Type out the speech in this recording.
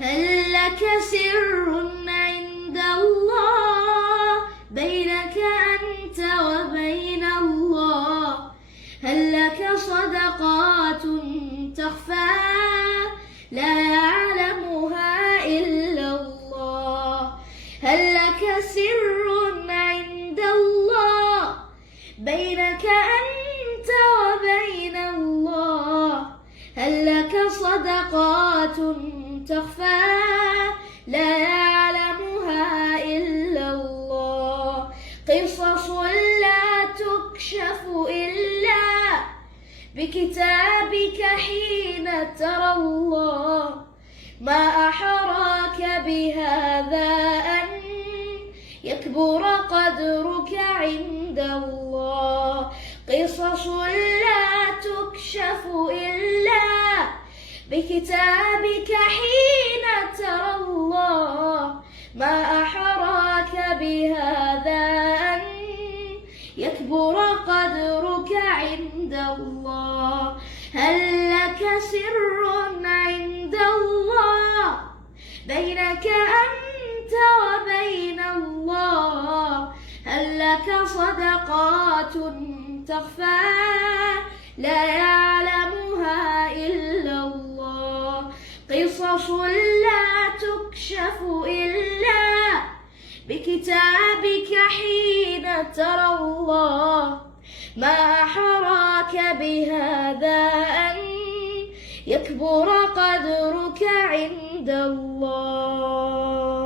هل لك سر عند الله بينك أنت وبين الله؟ هل لك صدقات تخفى لا يعلمها إلا الله؟ هل لك سر عند الله بينك أنت وبين الله؟ هل لك صدقات تخفى لا يعلمها إلا الله؟ قصص لا تكشف إلا بكتابك حين ترى الله. ما أحراك بهذا أن يكبر قدرك عند الله. قصص لا تكشف إلا بكتابك حين ترى الله. ما أحراك بهذا أن يكبر قدرك عند الله. هل لك سر عند الله بينك أنت وبين الله؟ هل لك صدقات تخفى لا يعلمها إلا الله؟ قصص لا تكشف إلا بكتابك حين ترى الله. ما أحراك بهذا أن يكبر قدرك عند الله.